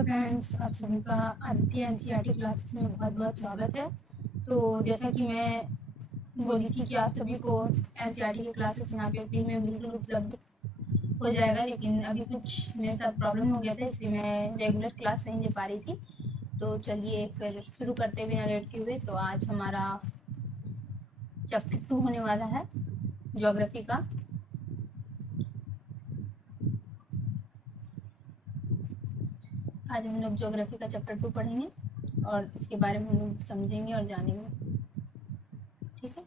Hello friends, आप सभी का आदित्य एनसीईआरटी क्लासेस में बहुत बहुत स्वागत है। तो जैसा कि मैं बोली थी कि आप सभी को एनसीईआरटी की क्लासेस यहाँ पे फ्री में बिल्कुल उपलब्ध हो जाएगा, लेकिन अभी कुछ मेरे साथ प्रॉब्लम हो गया था, इसलिए मैं रेगुलर क्लास नहीं दे पा रही थी। तो चलिए फिर शुरू करते बिना लेट के हुए। तो आज हमारा चैप्टर 2 होने वाला है ज्योग्राफी का। आज हम लोग ज्योग्राफी का चैप्टर 2 पढ़ेंगे और इसके बारे में हम लोग समझेंगे और जानेंगे, ठीक है।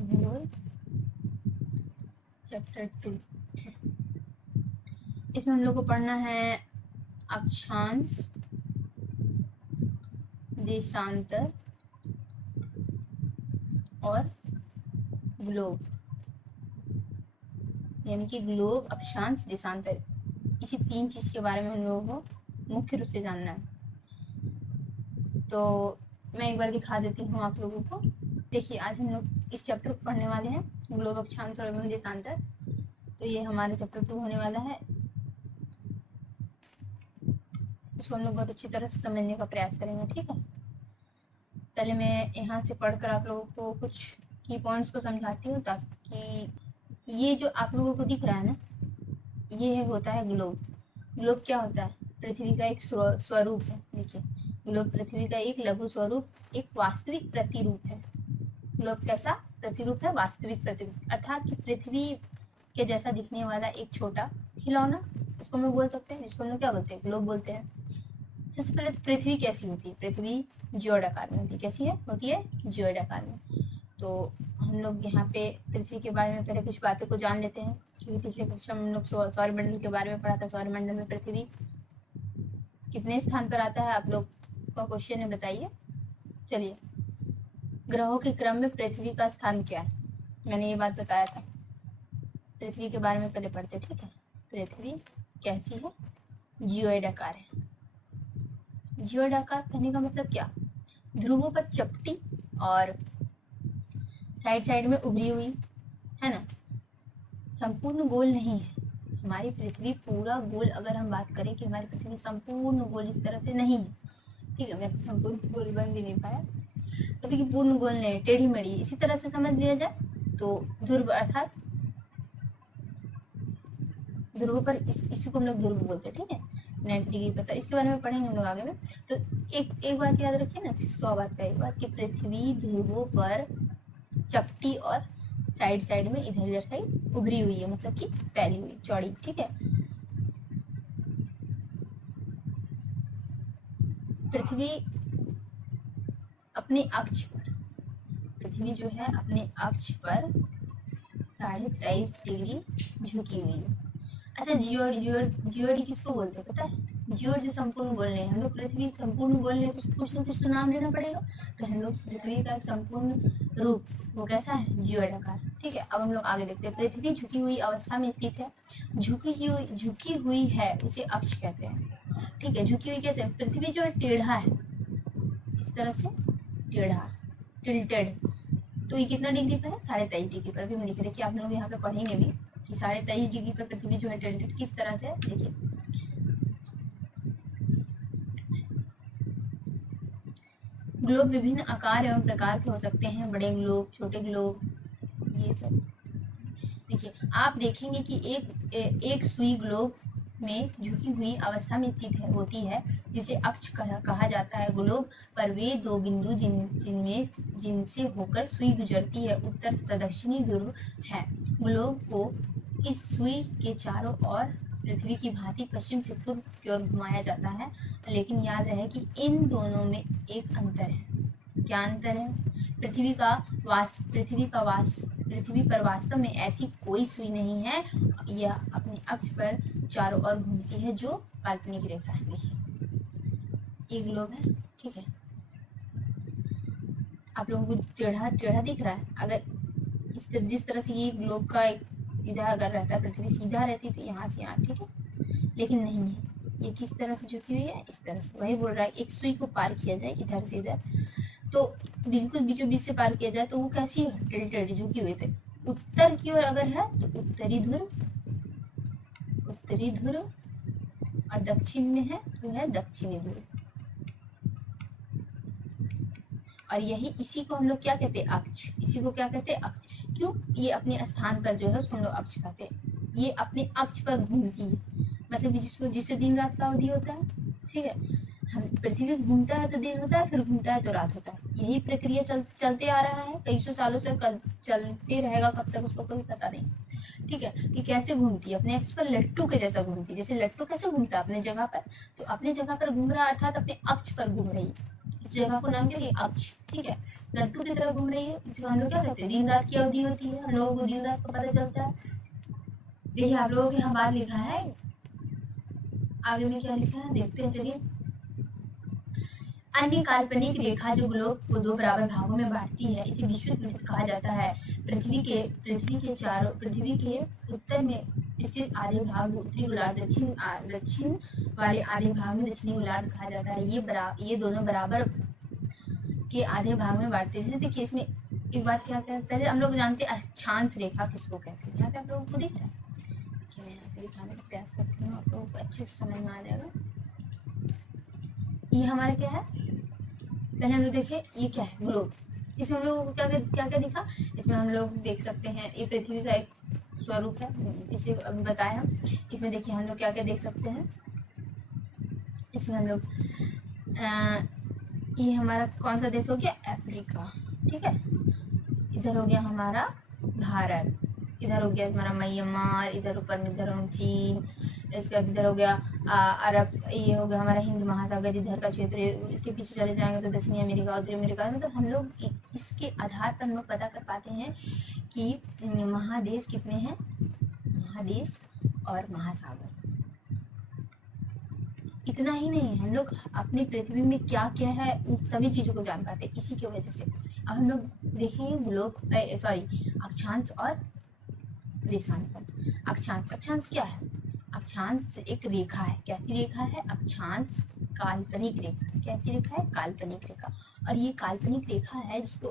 भूगोल चैप्टर 2, इसमें हम लोग को पढ़ना है अक्षांश, देशांतर और ग्लोब, यानी कि ग्लोब, अक्षांश, देशांतर, इसी 3 चीज के बारे में हम लोगों को मुख्य रूप से जानना है। तो मैं एक बार दिखा देती हूँ आप लोगों को। देखिए, आज हम लोग इस चैप्टर को पढ़ने वाले हैं, ग्लोब, अक्षांश और देशांतर। तो ये हमारा चैप्टर 2 होने वाला है। इसको हम लोग बहुत अच्छी तरह से समझने का प्रयास करेंगे, ठीक है। पहले मैं यहाँ से पढ़कर आप लोगों को कुछ की पॉइंट्स को समझाती हूँ, ताकि ये जो आप लोगों को दिख रहा है ना, ये होता है ग्लोब। ग्लोब क्या होता है? पृथ्वी का एक स्वरूप है। देखिए, ग्लोब पृथ्वी का एक लघु स्वरूप, एक वास्तविक प्रतिरूप है। ग्लोब कैसा प्रतिरूप है? वास्तविक प्रतिरूप, अर्थात कि पृथ्वी के जैसा दिखने वाला एक छोटा खिलौना, इसको हम लोग बोल सकते हैं, जिसको हम लोग क्या बोलते हैं? ग्लोब बोलते हैं। सबसे पहले पृथ्वी कैसी होती है? पृथ्वी जियोइड आकार में होती है। कैसी है? होती है जियोइड आकार में। तो हम लोग यहाँ पे पृथ्वी के बारे में पहले कुछ बातों को जान लेते हैं, क्योंकि पिछले कक्षा में हम लोग सौरमंडल के बारे में पढ़ा था। सौरमंडल में पृथ्वी कितने स्थान पर आता है? आप लोग का क्वेश्चन है, बताइए। चलिए, ग्रहों के क्रम में पृथ्वी का स्थान क्या है? मैंने ये बात बताया था। पृथ्वी के बारे में पहले पढ़ते, ठीक है। पृथ्वी कैसी है? जियोइड आकार है। जियोइड आकार कहने का मतलब क्या? ध्रुवों पर चपटी और साइड साइड में उभरी हुई, है ना। संपूर्ण गोल नहीं है हमारी पृथ्वी। पूरा गोल अगर हम बात करें कि हमारी पृथ्वी संपूर्ण गोल इस तरह से नहीं है, ठीक है। मैं तो संपूर्ण गोल बन भी नहीं पाया, तो देखिए पूर्ण गोल नहीं, टेढ़ी मेढ़ी, इसी तरह से समझ लिया जाए तो ध्रुव, अर्थात ध्रुव पर इसी को हम लोग ध्रुव बोलते हैं, ठीक है। 90 डिग्री पता, इसके बारे में पढ़ेंगे हम लोग आगे में। तो एक बात याद रखिए ना, 100 बात का एक बात, कि पृथ्वी ध्रुवों पर चपटी और साइड साइड में इधर उधर साइड उभरी हुई है, मतलब कि फैली हुई, चौड़ी, ठीक है। पृथ्वी अपने अक्ष पर, पृथ्वी जो है अपने अक्ष पर 23.5 डिग्री झुकी हुई है। अच्छा, जियोइड किसको बोलते हैं पता है? जियोइड जो संपूर्ण गोल नहीं है। हम लोग पृथ्वी संपूर्ण गोल नहीं, तो कुछ ना कुछ तो नाम देना पड़ेगा। तो हम लोग पृथ्वी का एक संपूर्ण रूप, वो कैसा है? जियोइड आकार, ठीक है। अब हम लोग आगे देखते हैं। पृथ्वी झुकी हुई अवस्था में स्थित है। झुकी हुई है उसे अक्ष कहते हैं, ठीक है। झुकी हुई कैसे? पृथ्वी जो है टेढ़ा है, इस तरह से टेढ़ा, टिल्टेड। तो ये कितना डिग्री पर है? 23.5 डिग्री पर। अभी हम लिख रहे हैं कि आप लोग यहाँ पे पढ़ेंगे भी कि 23.5 डिग्री पर पृथ्वी जो है टिल्टेड किस तरह से। देखिए, ग्लोब विभिन्न आकार एवं प्रकार के हो सकते हैं, बड़े ग्लोब, छोटे ग्लोब, ये सब। देखिए, आप देखेंगे कि एक सुई ग्लोब में झुकी हुई अवस्था में स्थित होती है, जिसे अक्ष कहा जाता है। ग्लोब पर वे दो बिंदु जिनसे होकर सुई गुजरती है, उत्तर तथा दक्षिणी ध्रुव है। ग्लोब को इस सुई के चारों ओर पृथ्वी की भांति पश्चिम से पूर्व की ओर घुमाया जाता है, लेकिन याद रहे कि इन दोनों में एक अंतर है। क्या अंतर है? पृथ्वी पर वास्तव में ऐसी कोई सुई नहीं है। यह अपने अक्ष पर चारों ओर घूमती है, जो काल्पनिक रेखा है। देखिए, ये ग्लोब है, ठीक है। आप लोगों को टेढ़ा टेढ़ा दिख रहा है? अगर जिस तरह से ये ग्लोब का एक सीधा अगर रहता, पृथ्वी सीधा रहती तो यहाँ से यहाँ, ठीक है, लेकिन नहीं है। ये किस तरह से झुकी हुई है? इस तरह से। वही बोल रहा है, एक सुई को पार किया जाए इधर से इधर, तो बिल्कुल बीचों बीच से पार किया जाए तो वो कैसी है? टिल्टेड, झुकी हुई। थे उत्तर की ओर अगर है तो उत्तरी ध्रुव उत्तरी ध्रुव और दक्षिण में है तो है दक्षिणी ध्रुव। और यही इसी को हम लोग क्या कहते हैं, अक्ष। इसी को क्या कहते हैं, अक्ष। क्यों, ये अपने स्थान पर जो है उसको हम लोग अक्ष कहते हैं। ये अपने अक्ष पर घूमती है, मतलब जिससे दिन रात का अवधि होता है, ठीक है। हम पृथ्वी घूमता है तो दिन होता है, फिर घूमता है तो रात होता है। यही प्रक्रिया चलते आ रहा है कई सौ सालों से, चलते रहेगा कब तक उसको कोई पता नहीं, ठीक है। कि कैसे घूमती है, अपने अक्ष पर लट्टू के जैसा घूमती है। जैसे लट्टू कैसे घूमता है अपने जगह पर, तो अपने जगह पर घूम रहा है, अर्थात अपने अक्ष पर घूम रही है। जगह को नाम क्या है, अक्ष, ठीक है। लट्टू की तरह घूम रही है, जिसको हम लोग क्या कहते हैं, दिन रात की अवधि होती है, हम लोगों को दिन रात का पता चलता है। देखिए आप लोगों के यहाँ बात लिखा है, आगे में क्या लिखा है देखते हैं, चलिए। अन्य काल्पनिक रेखा जो ग्लोब को दो बराबर भागों में बांटती है, इसे विषुवत वृत्त कहा जाता है। पृथ्वी के उत्तर में स्थित आधे भाग उत्तरी गोलार्ध, दक्षिण वाले आधे भाग में दक्षिणी गोलार्ध कहा जाता है। ये दोनों बराबर के आधे भाग में बांटते हैं। जैसे देखिए इसमें एक बात क्या है, पहले हम लोग जानते हैं अक्षांश रेखा किसको कहते हैं। यहाँ पे आप लोगों को दिख रहा है, देखिए मैं यहाँ से दिखाने का प्रयास करती हूँ, आप लोगों को अच्छे से समझ में आ जाएगा। ये हमारा क्या है, पहले हम लोग देखे ये क्या है, ग्लोब। इसमें हम लोग क्या क्या दिखा, इसमें हम लोग देख सकते हैं ये पृथ्वी का एक स्वरूप है, इसे अभी बताया हम। इसमें देखिए हम लोग क्या क्या देख सकते हैं, इसमें हम लोग ये हमारा कौन सा देश हो गया, अफ्रीका, ठीक है। इधर हो गया हमारा भारत, इधर हो गया हमारा म्यांमार, इधर ऊपर में इधर हम चीन, इसके बाद इधर हो गया अरब, ये हो गया हमारा हिंद महासागर इधर का क्षेत्र। इसके पीछे चले जाएंगे तो दक्षिणी अमेरिका, उत्तरी अमेरिका। मतलब हम लोग इसके आधार पर हम लोग पता कर पाते हैं कि महादेश कितने हैं, महादेश और महासागर। इतना ही नहीं, हम लोग अपनी पृथ्वी में क्या क्या है उन सभी चीजों को जान पाते हैं इसी की वजह से। अब हम लोग देखेंगे ग्लोब, अक्षांश और देशांतर। अक्षांश क्या है, अक्षांश एक रेखा है। कैसी रेखा है, अक्षांश काल्पनिक रेखा है। कैसी रेखा है, काल्पनिक रेखा। और ये काल्पनिक रेखा है जिसको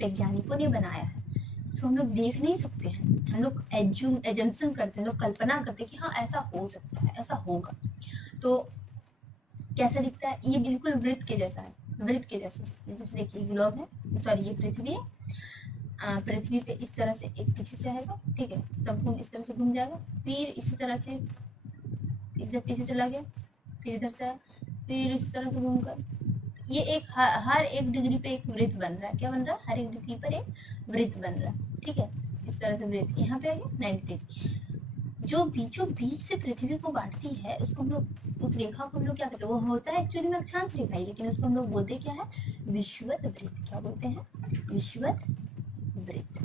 वैज्ञानिकों ने बनाया है, जिसको हम लोग देख नहीं सकते हैं। हम लोग एजम्पशन करते हैं, लोग कल्पना करते हैं कि हाँ ऐसा हो सकता है, ऐसा होगा। तो कैसा दिखता है, ये बिल्कुल वृत्त के जैसा है, वृत्त के जैसा। जैसे देखिए ग्लोब है, सॉरी ये पृथ्वी है, पृथ्वी पे इस तरह से एक पीछे से आएगा, ठीक है, संपूर्ण इस तरह से घूम जाएगा, फिर इसी तरह से इधर पीछे चला गया, फिर इधर से आया, फिर इस तरह से घूमकर ये एक हर एक डिग्री पे एक वृत्त बन रहा है। क्या बन रहा है, हर एक डिग्री पर एक वृत्त बन रहा है, ठीक है। इस तरह से वृत्त यहाँ पे आ गया 90 डिग्री। जो बीचों बीच से पृथ्वी को बांटती है उसको हम लोग, उस रेखा को हम लोग क्या कहते हैं, वो होता है एक्चुअली में अक्षांश रेखा ही, लेकिन उसको हम लोग बोलते क्या है, विषुवत वृत्त। क्या बोलते हैं, विषुवत वृत्त,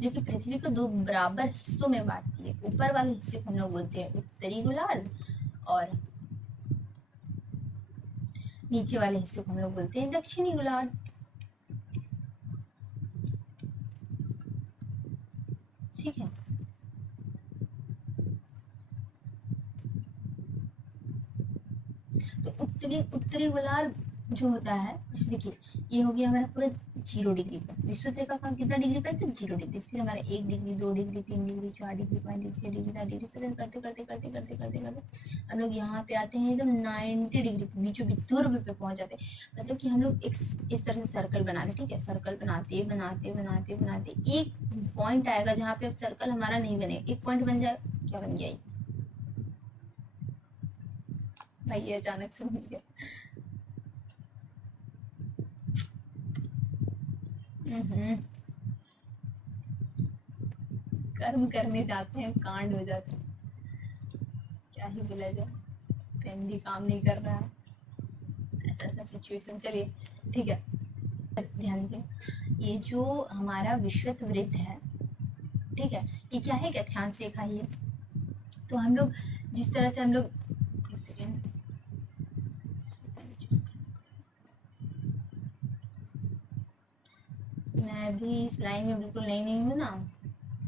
जो कि पृथ्वी को दो बराबर हिस्सों में बांटती है। ऊपर वाले हिस्से को हम लोग बोलते हैं उत्तरी गोलार्ध और नीचे वाले हिस्से को हम लोग बोलते हैं दक्षिणी गोलार्ध, ठीक है। तो उत्तरी गोलार्ध जो होता है, जैसे देखिए ये हो गया हमारा पूरा 0 डिग्री पर, विषुवत रेखा का कितना डिग्री पर, 0 डिग्री। फिर हमारा 1 degree, 2 degree, 3 degree, 4 degree, 5 degree, 6 degree, 7 degree, इस तरह करते करते करते करते करते करते हम लोग यहाँ पे आते हैं एकदम 90 डिग्री पे, बीचों बीच ध्रुव पे पहुंच जाते हैं। मतलब कि हम लोग एक इस तरह से सर्कल बना रहे, ठीक है। सर्कल बनाते बनाते बनाते बनाते एक पॉइंट आएगा जहाँ पे अब सर्कल हमारा नहीं बनेगा, एक पॉइंट बन जाएगा। क्या बन गया भाई, ये अचानक से बन गया। कर्म करने जाते हैं कांड हो जाते हैं, क्या ही बोला जाए, पेन भी काम नहीं कर रहा है, ऐसा ऐसा सिचुएशन। चलिए ठीक है, ध्यान से, ये जो हमारा विषुवत वृत्त है, ठीक है, ये क्या है, अक्षांश रेखा ही है। तो हम लोग जिस तरह से हम लोग, एक सेकेंड, मैं भी इस लाइन में बिल्कुल नहीं हूँ ना,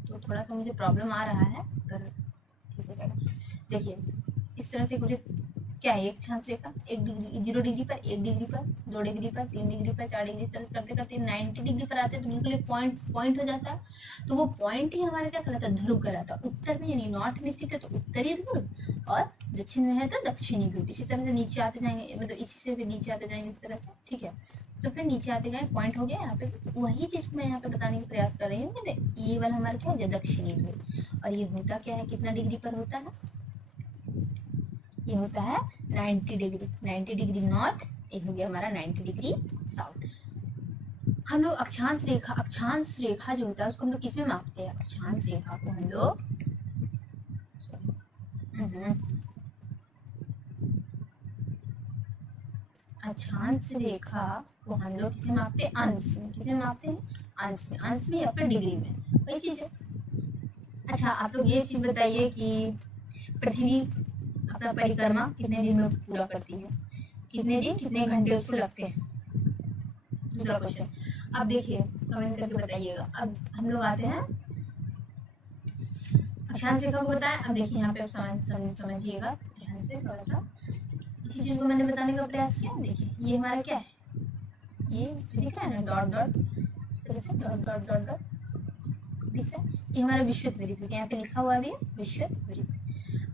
तो थोड़ा सा मुझे प्रॉब्लम आ रहा है, पर ठीक है। देखिए इस तरह से क्या है, एक अक्षांश रेखा 1 डिग्री 0 डिग्री पर, 1 डिग्री पर, 2 डिग्री पर, 3 डिग्री पर, 4 डिग्री, इस तरह से करते करते 90 डिग्री पर आते हैं तो बिल्कुल एक पॉइंट हो जाता है। तो वो पॉइंट ही हमारा क्या कहलाता है, ध्रुव कहलाता है। उत्तर में यानी नॉर्थ में स्थित है तो उत्तरी ध्रुव, और दक्षिण में है तो दक्षिणी ध्रुव। इसी तरह से नीचे आते जाएंगे, मतलब इसी से फिर नीचे आते जाएंगे इस तरह से, ठीक है। तो फिर नीचे आते गए पॉइंट हो गया यहाँ पे। तो वही चीज मैं यहाँ पे बताने का प्रयास कर रही हूँ कि ये वाला हमारा क्या हो गया, दक्षिणी ध्रुव। और ये होता क्या है, कितना डिग्री पर होता है, ये होता है 90 डिग्री, 90 डिग्री नॉर्थ, ये हो गया हमारा 90 डिग्री साउथ। हम लोग अक्षांश रेखा जो होता है उसको हम लोग किसमें मापते हैं, अक्षांश रेखा को हम लोग अक्षांश रेखा को हम लोग किसमें मापते हैं, अंश में। किसमें मापते हैं, अंश में। अंश में या फिर डिग्री में, वही चीज है। अच्छा आप लोग ये चीज बताइए कि पृथ्वी अपना परिक्रमा कितने दिन में पूरा करती है, कितने दिन कितने घंटे उसको लगते हैं, दूसरा क्वेश्चन। अब देखिए कमेंट करके बताइएगा। अब हम लोग आते हैं अक्षांश रेखा को बताएं। अब देखिए यहाँ पे आप समझिएगा ध्यान से थोड़ा सा, इसी चीज को मैंने बताने का प्रयास किया। देखिए ये हमारा क्या है, ये दिख रहा है ना, डॉट डॉट, इस तरह से डॉट डॉट डॉट डॉट दिख रहा है, ये हमारा विश्वत वृत्त। यहाँ पे लिखा हुआ भी है विश्वत वृत्त।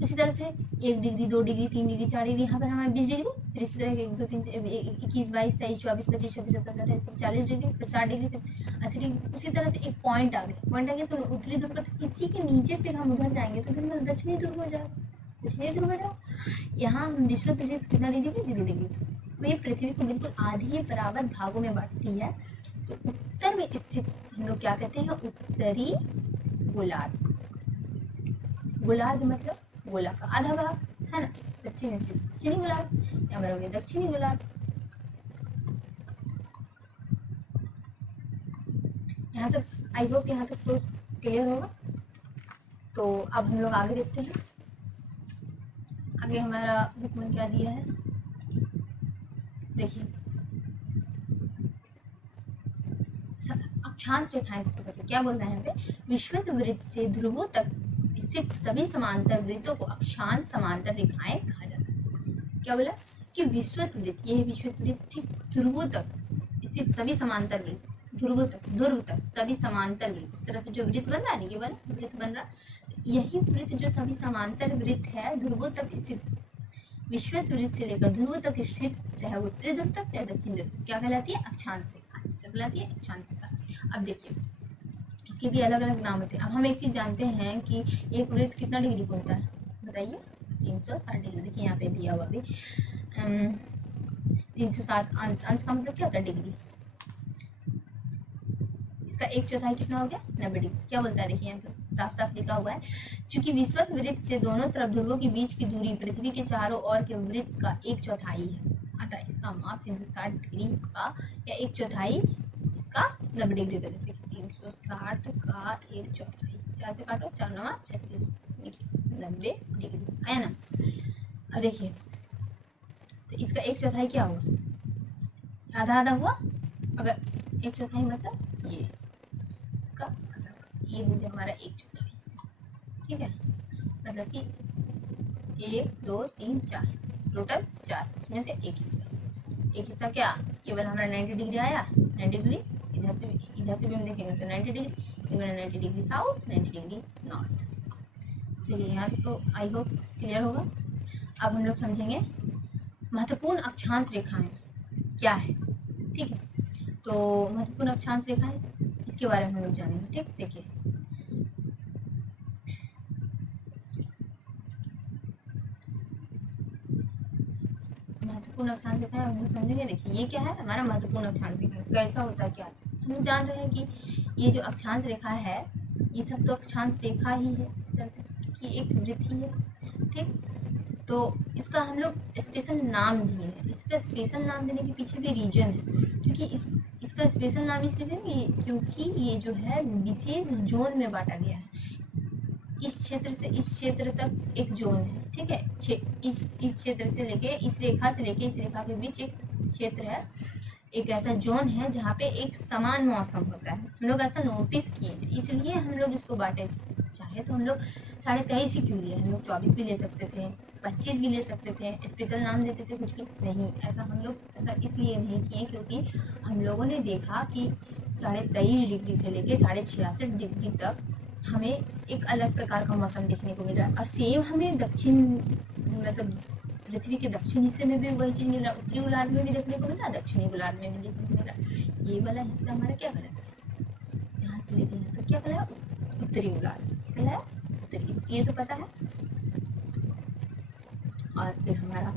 उसी तरह से 1 डिग्री 2 डिग्री 3 डिग्री 4 डिग्री, यहाँ पर हमारे 20 डिग्री, फिर इसी तरह 1 2 3 21 22 23 24 25 26 27 28 40 डिग्री, फिर 60 डिग्री, फिर 80 डिग्री। उसी तरह से एक पॉइंट आ गया, पॉइंट आ गया तो उत्तरी ध्रुव पर, इसी के नीचे फिर हम उधर जाएंगे तो फिर दक्षिणी ध्रुव हो जाए, दक्षिणी ध्रुव हो जाए। यहाँ हम विश्वत वृत्त कितना डिग्री पे, 0 डिग्री। तो ये पृथ्वी को बिल्कुल आधे बराबर भागों में बांटती है। तो उत्तर में स्थित हम लोग क्या कहते हैं, उत्तरी गोलार्ध। गोलार्ध मतलब गोला का आधा भाग है ना, दक्षिण स्थित दक्षिणी गोलार्ध, यहाँ पर हो गया दक्षिणी गोलार्ध। यहाँ तक आई होप यहाँ तक तो क्लियर होगा। तो अब हम लोग आगे देखते हैं, आगे हमारा बुक में क्या दिया है। देखिए अक्षांश रेखाएं किसको कहते हैं, क्या बोल रहे हैं यहाँ पे, विश्वत वृत्त से ध्रुवों तक स्थित सभी समांतर वृत्तों को अक्षांश समांतर रेखाएं कहा जाता है। क्या बोला कि विश्वत वृत्त, ये है विश्वत वृत्त, ठीक, ध्रुवों तक स्थित सभी समांतर वृत्त, ध्रुव तक सभी समांतर वृत्त, इस तरह से जो वृत्त बन रहा है, ये वाला वृत्त बन रहा है, यही वृत्त जो सभी समांतर वृत्त है ध्रुवों तक स्थित, विश्वत वृत्त से लेकर ध्रुव तक स्थित, चाहे उत्तरी ध्रुव तक चाहे दक्षिण ध्रुव तक, क्या कहलाती है, अक्षांश रेखा। क्या कहलाती है, अक्षांश रेखा। अब देखिए इसके भी अलग अलग नाम होते हैं। अब हम एक चीज जानते हैं कि एक वृत्त कितना डिग्री को होता है, बताइए, 360 डिग्री। देखिए यहाँ पे दिया हुआ भी 360 अंश, अंश का मतलब क्या होता है, डिग्री। इसका 1/4 कितना हो गया, 90 डिग्री। क्या बोलता है, देखिए यहाँ पे साफ साफ लिखा हुआ है, चूंकि विश्वत वृत्त से दोनों तरफ ध्रुवों के बीच की दूरी पृथ्वी के चारों ओर के वृत्त का 1/4 है, अतः इसका माप 360 डिग्री का या 1/4 इसका 90 डिग्री होता है। जैसे 360 का 1/4, 4 से काटो, 4 9 36, देखिए 90 डिग्री आया ना। अब देखिए तो इसका 1/4 क्या हुआ, आधा आधा हुआ। अगर 1/4 मतलब ये इसका आधा, ये हो गया हमारा 1/4, ठीक है। मतलब कि 1 2 3 4 टोटल 4, उसमें से एक हिस्सा क्या, ये वाला हमारा 90 डिग्री आया, 90 डिग्री इधर से भी हम देखेंगे तो 90 डिग्री, ये वाला 90 डिग्री साउथ, 90 डिग्री नॉर्थ। चलिए यहाँ तो आई होप क्लियर होगा। अब हम लोग समझेंगे महत्वपूर्ण अक्षांश रेखाएं क्या है, ठीक है। तो महत्वपूर्ण अक्षांश रेखाएं, इसके बारे में हम लोग जानेंगे, ठीक। देखिए महत्वपूर्ण अक्षांश रेखा हम लोग समझेंगे। देखिए ये क्या है, हमारा महत्वपूर्ण अक्षांश रेखा कैसा होता है, क्या हम लोग जान रहे हैं कि ये जो अक्षांश रेखा है ये सब तो अक्षांश रेखा ही है, इस तरह से इसकी एक वृत्त ही है, ठीक। तो इसका हम लोग स्पेशल नाम दिए हैं। इसका स्पेशल नाम देने के पीछे भी रीजन है, क्योंकि इसका स्पेशल नाम इसलिए देंगे क्योंकि ये जो है विशेष जोन में बांटा गया है। इस क्षेत्र से इस क्षेत्र तक एक जोन है, ठीक है। इस क्षेत्र से लेके इस रेखा से लेके इस रेखा के बीच एक क्षेत्र है, एक ऐसा जोन है जहाँ पे एक समान मौसम होता है। हम लोग ऐसा नोटिस किए हैं, इसलिए हम लोग इसको बांटे थे। चाहे तो हम लोग 23.5 ही क्यों लिए, हम लोग 24 भी ले सकते थे, 25 भी ले सकते थे, स्पेशल नाम देते थे कुछ भी नहीं। ऐसा हम लोग ऐसा इसलिए नहीं किए क्योंकि हम लोगों ने देखा कि 23.5 डिग्री से लेके 66.5 डिग्री तक हमें एक अलग प्रकार का मौसम देखने को मिल रहा है। और सेम हमें दक्षिण मतलब पृथ्वी के दक्षिण हिस्से में भी वही चीज़ मिल रहा है, उत्तरी गोलार्ध में भी देखने को मिल रहा है, दक्षिणी गोलार्ध में भी देखने को मिल रहा है। ये वाला हिस्सा हमारा क्या कलर है, यहाँ से लेके यहाँ तक क्या कलर है, उत्तरी गोलार्ध। क्या कलर है, उत्तरी, ये तो पता है। और फिर हमारा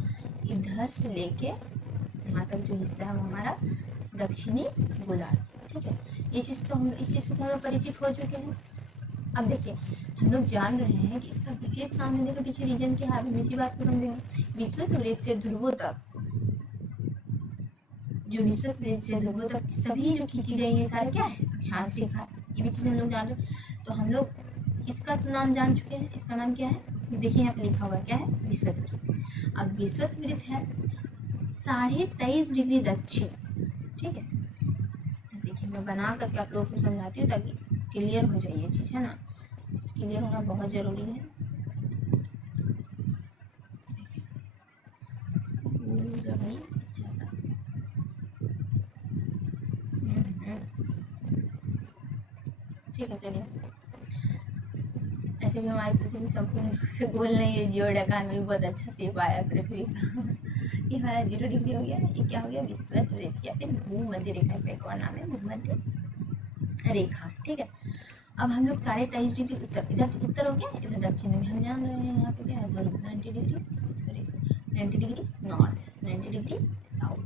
इधर से लेके यहाँ तक जो हिस्सा है वो हमारा दक्षिणी गोलार्ध। ठीक है, ये चीज़ तो हम इस चीज़ से तो हम लोग परिचित हो चुके हैं। अब देखिए हम लोग जान रहे हैं कि इसका विशेष नाम देने के पीछे रीजन क्या है। अभी इसी बात को समझेंगे। विश्वत वृत्त से ध्रुवों तक, जो विश्वत वृत्त से ध्रुवों तक सभी जो खींची गई है सारे क्या है, अक्षांश रेखा है। ये भी चीज़ हम लोग जान रहे हैं। तो हम लोग इसका नाम जान चुके हैं। इसका नाम क्या है, देखिए यहाँ पे लिखा हुआ है क्या है, विश्वत वृत्त। अब विश्वत वृत्त है 23.5 डिग्री दक्षिण। ठीक है, तो देखिए मैं बना करके आप लोगों को समझाती हूँ ताकि क्लियर हो जाए ये चीज़, है ना। चीज़ क्लियर होना बहुत ज़रूरी है। भाई अच्छा सा ठीक है, चलिए। ऐसे भी हमारी पृथ्वी संपूर्ण रूप से गोल नहीं है। जियो डकान में भी बहुत अच्छा शेप आया पृथ्वी का। ये हमारा 0 डिग्री हो गया। ये क्या हो गया, विश्वत वृत्त या फिर भूमध्य रेखा, इसका एक और नाम है भूमध्य रेखा। ठीक है, अब हम लोग 23.5 डिग्री उत्तर, इधर तो उत्तर हो गया, इधर दक्षिण। हम जान रहे हैं यहाँ पे क्या है, 90 degree, sorry 90 degree north, 90 degree south,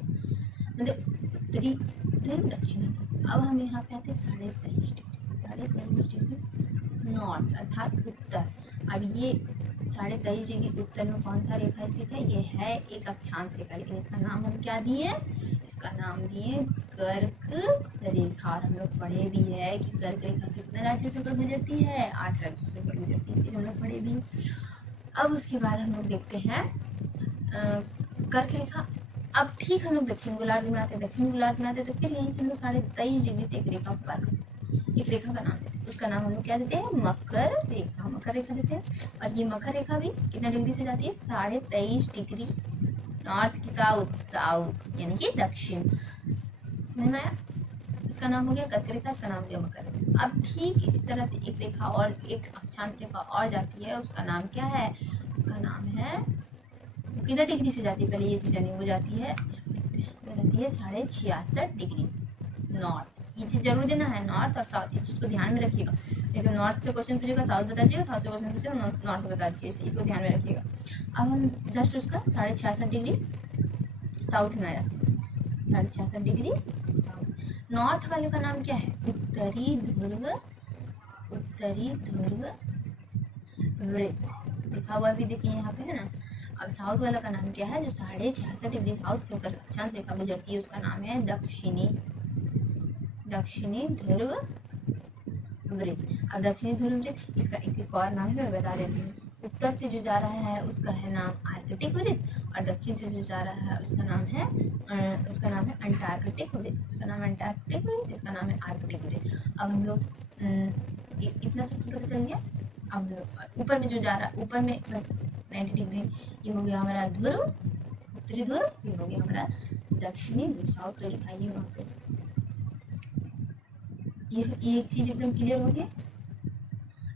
मतलब उत्तरी ध्रुव दक्षिणी ध्रुव। अब हम यहाँ पे आते हैं 23.5 डिग्री, 23.5 डिग्री नॉर्थ अर्थात उत्तर। अब ये 23.5 डिग्री उत्तर में कौन सा रेखा स्थित है, ये है एक अक्षांश रेखा। लेकिन इसका नाम हम क्या दिए, इसका नाम दिए कर्क रेखा। और हम लोग पढ़े भी है कि कर्क रेखा कितने राज्यों से होकर गुजरती है, 8 राज्यों से होकर गुजरती है। चीज़ हम लोग पढ़े भी। अब उसके बाद हम लोग देखते हैं कर्क रेखा। अब ठीक हम लोग दक्षिण गोलार्ध में आते, दक्षिण गोलार्ध में आते तो फिर यहीं से हम लोग 23.5 डिग्री से एक रेखा पर, एक रेखा का नाम देते हैं। उसका नाम हम लोग क्या देते हैं, मकर रेखा, मकर रेखा देते हैं। और ये मकर रेखा भी कितना डिग्री से जाती है, 23.5 डिग्री नॉर्थ की साउथ, साउथ यानी कि दक्षिण। समझ में आया, इसका नाम हो गया कर्क रेखा, इसका नाम हो गया मकर रेखा। अब ठीक इसी तरह से एक रेखा और, एक अक्षांश रेखा और जाती है, उसका नाम क्या है, उसका नाम है, कितना डिग्री से जाती है पहले ये चीज़ जानी, वो जाती है 66.5 डिग्री नॉर्थ। ये चीज़ जरूर देना है, नॉर्थ और साउथ, इस चीज़ को ध्यान में रखिएगा। नहीं तो नॉर्थ से क्वेश्चन पूछेगा साउथ बता दीजिएगा, साउथ से क्वेश्चन पूछेगा नॉर्थ बता दीजिए, इसको ध्यान में रखिएगा। अब हम जस्ट उसका 66.5 डिग्री साउथ में आ जाते हैं, 66.5 डिग्री साउथ। नॉर्थ वाले का नाम क्या है, उत्तरी ध्रुव, उत्तरी ध्रुव वृत्त लिखा हुआ भी देखिए यहाँ पे, है ना। अब साउथ वाला का नाम क्या है, जो 66.5 डिग्री साउथ से होकर अक्षांश रेखा गुजरती है, उसका नाम है दक्षिणी, दक्षिणी ध्रुव वृत्त। अब दक्षिणी ध्रुव वृत्त, इसका एक और नाम है, मैं बता देती हूँ। उत्तर से जो जा रहा है उसका है नाम आर्कटिक वृत्त, और दक्षिण से जो जा रहा है उसका नाम है अंटार्कटिक वृत्त। इसका नाम है अंटार्कटिक वृत्त, इसका नाम है आर्कटिक वृत्त। अब हम लोग इतना सब पता चल गया। अब ऊपर में जो जा रहा है, ऊपर में बस 90 डिग्री, ये हो गया हमारा ध्रुव, उत्तरी ध्रुव, ये हो गया हमारा दक्षिणी ध्रुव, साउथ तो लिखा ही वहाँ पे। ये एक चीज एकदम क्लियर हो गया।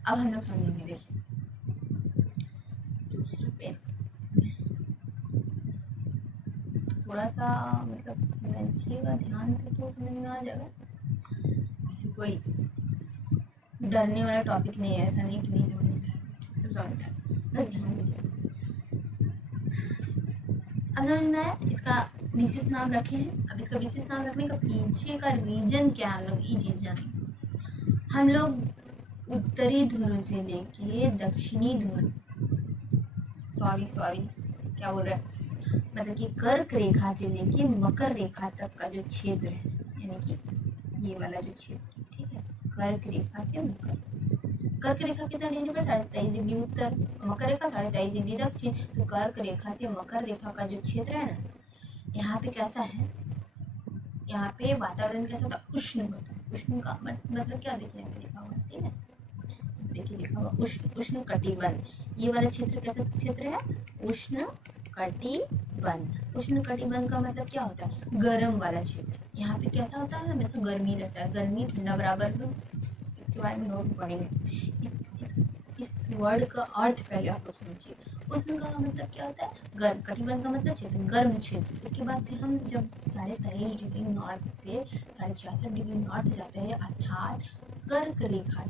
अब हम लोग समझेंगे, देखिए दूसरा पेन थोड़ा सा मतलब समझिएगा ध्यान से तो समझ में आ जाएगा। ऐसे कोई डरने वाला टॉपिक नहीं है, ऐसा नहीं कि नहीं समझ में आएगा, सब समझ में आएगा, बस ध्यान दीजिए। अब समझ में आया, इसका विशेष नाम रखे हैं। अब इसका विशेष नाम रखने का पीछे का रीजन क्या, हम लोग ये चीज जानेंगे। हम लोग उत्तरी ध्रुव से लेके दक्षिणी ध्रुव, सॉरी क्या बोल रहे हैं, मतलब कि कर्क रेखा से लेके मकर रेखा तक का जो क्षेत्र है, यानी कि ये वाला जो क्षेत्र, ठीक है, कर्क रेखा से मकर, कर्क रेखा कितना डिग्री पर, 23.5 डिग्री उत्तर, मकर रेखा 23.5 डिग्री दक्षिण। तो कर्क रेखा से मकर रेखा का जो क्षेत्र है ना, यहाँ पे कैसा है, यहाँ पे वातावरण कैसा होता है, उष्ण होता है। उष्ण का मतलब क्या, देखिए यहाँ पे लिखा हुआ है, ठीक है, देखिए लिखा हुआ उष्ण, उष्ण कटिबंध। ये वाला क्षेत्र कैसा क्षेत्र है, उष्ण कटिबंध। उष्ण कटिबंध का मतलब क्या होता है, गर्म वाला क्षेत्र। यहाँ पे कैसा होता है, हमेशा गर्मी रहता है, गर्मी ठंडा बराबर। इसके बारे में लोग पढ़ेंगे। इस वर्ड का अर्थ पहले आप लोग समझिए। उष्ण का मतलब क्या होता है, गर्म। कटिबंध का मतलब क्षेत्र, गर्म क्षेत्र। उसके बाद से हम जब 23.5 डिग्री नॉर्थ से 66.5 डिग्री नॉर्थ जाते हैं, अर्थात कर्क रेखा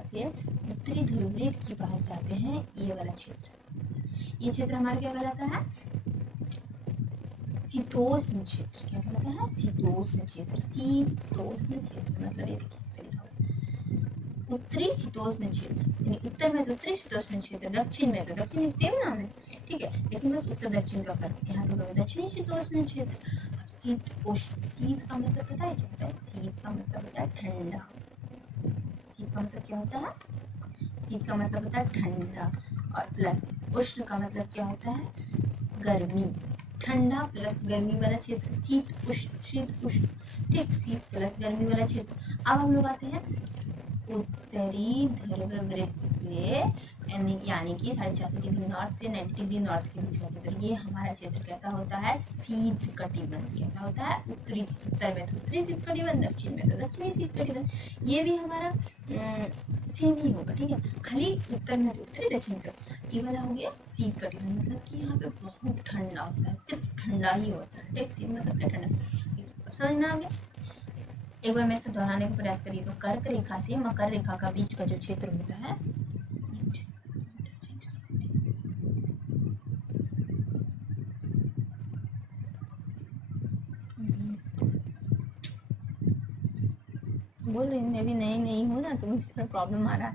से उत्तरी ध्रुववृत्त के पास जाते हैं, ये वाला क्षेत्र, ये क्षेत्र हमारा क्या कहलाता है, शीतोष्ण क्षेत्र। क्या कहलाता है, शीतोष्ण क्षेत्र। शीतोष्ण क्षेत्र मतलब ये देखिए उत्तरी शीतोष्ण क्षेत्र, यानी उत्तर में तो उत्तरी शीतोष्ण क्षेत्र, दक्षिण में तो दक्षिणी, सेम नाम है, ठीक है, लेकिन बस उत्तर दक्षिण का फर्क। यहाँ पे दक्षिणी शीतोष्ण क्षेत्र। अब शीतोष्ण, शीत का मतलब पता है क्या होता है, शीत का मतलब होता है ठंडा। शीत का मतलब क्या होता है, शीत का मतलब होता है ठंडा, और प्लस उष्ण का मतलब क्या होता है, गर्मी। ठंडा प्लस गर्मी वाला क्षेत्र शीत उष्ण, शीत उष्ण, ठीक, शीत प्लस गर्मी वाला क्षेत्र। अब हम लोग आते हैं उत्तरी ध्रुववृत्त से, यानी कि 66.5 डिग्री नॉर्थ से 90 डिग्री नॉर्थ के बीच का क्षेत्र। ये हमारा क्षेत्र कैसा होता है, शीत कटिबंध। कैसा होता है, उत्तरी, उत्तर में तो उत्तरी शीत कटिबंध, दक्षिण में तो दक्षिणी शीत कटिबंध। ये भी हमारा सेम ही होगा, ठीक है, खाली उत्तर में तो उत्तरी, दक्षिण तो। ये वाला हो गया शीत कटिबंध, मतलब कि यहाँ पे बहुत ठंडा होता है, सिर्फ ठंडा ही होता है, ठीक, शीत मतलब क्या, ठंडा। समझ में आ गया। एक बार मेरे से दोहराने का प्रयास करिए। तो कर्क रेखा से मकर रेखा का बीच का जो क्षेत्र होता है, बोल रही हूँ मैं भी नई नई हूँ ना, तो मुझे थोड़ा प्रॉब्लम आ रहा है।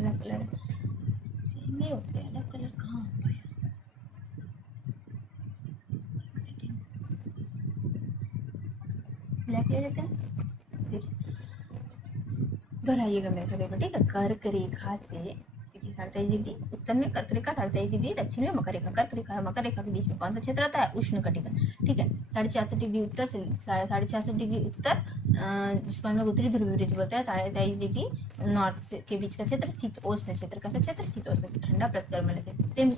अलग कलर सेम ही होते हैं, अलग कलर कहाँ हो पाया, एक सेकेंड, ब्लैक ले लेते हैं, देखिए दोहराइएगा मेरे साथ, देखो, ठीक है। कर्क रेखा से देखिए 23.5 डिग्री उत्तर में कर्क रेखा, 23.5 डिग्री दक्षिण में मकर रेखा। कर्क रेखा है, मकर रेखा के बीच में कौन सा क्षेत्र आता है, उष्ण कटिबंध, ठीक है। 66.5 डिग्री उत्तर से 66.5 डिग्री उत्तर, जिसको हम लोग उत्तरी ध्रुववृत्त बोलते हैं, 23.5 डिग्री नॉर्थ से के बीच का क्षेत्र शीतोष्ण क्षेत्र। कैसा क्षेत्र, शीतोष्ण, ठंडा प्लस गर्म वाला क्षेत्र। सेम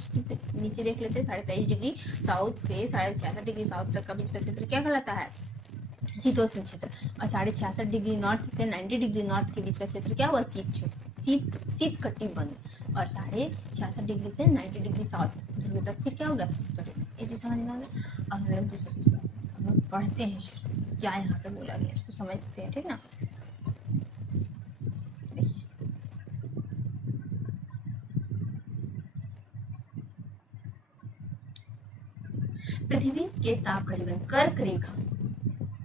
नीचे देख लेते हैं, 23.5 डिग्री साउथ से 66.5 डिग्री साउथ तक का बीच का क्षेत्र क्या कहलाता है, शीतोष्ण क्षेत्र। और 66.5 डिग्री नॉर्थ से 90 डिग्री नॉर्थ के बीच का क्षेत्र क्या हुआ, शीत क्षेत्र, शीत कटिबंध। और 66.5 डिग्री से 90 डिग्री साउथ ध्रुव तक फिर क्या होगा, शीत कटिबंध। ये चीज समझ में आ गया। अब हम लोग दूसरा चीज पढ़ते हैं, हम लोग पढ़ते हैं क्या यहाँ पे बोला गया, इसको समझते हैं, ठीक ना। देखिए पृथ्वी के ताप कटिबंध, कर्क रेखा,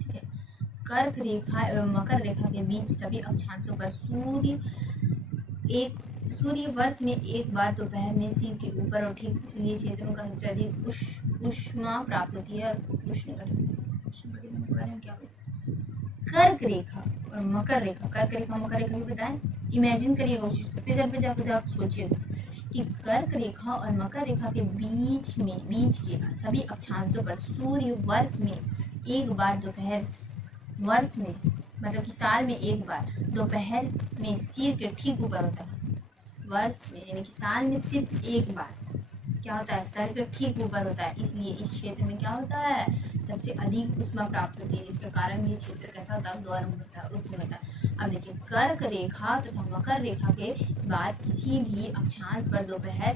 ठीक है, कर्क रेखा एवं मकर रेखा के बीच सभी अक्षांशों पर सूर्य वर्ष में एक बार दोपहर में सिर के ऊपर और ठीक इसलिए क्षेत्रों का सबसे अधिक ऊष्मा प्राप्त होती है। उष्ण कटिबंध के बारे में क्या, कर्क रेखा और मकर रेखा, कर्क रेखा मकर रेखा भी बताएं, इमेजिन करिएगा उस चीज को, फिगर पे जाकर आप सोचिएगा कि कर्क रेखा और मकर रेखा के बीच के सभी अक्षांशों पर सूर्य वर्ष में एक बार दोपहर, वर्ष में मतलब कि साल में एक बार दोपहर में सिर के ठीक ऊपर होता है। वर्ष में यानी कि साल में सिर्फ एक बार क्या होता है, सर के ठीक ऊपर होता है, इसलिए इस क्षेत्र में क्या होता है, सबसे अधिक ऊष्मा प्राप्त होती है, जिसके कारण ये क्षेत्र कैसा होता है, गर्म होता है, उष्ण होता है। अब देखिए कर्क रेखा तथा मकर रेखा के बाद किसी भी अक्षांश पर दोपहर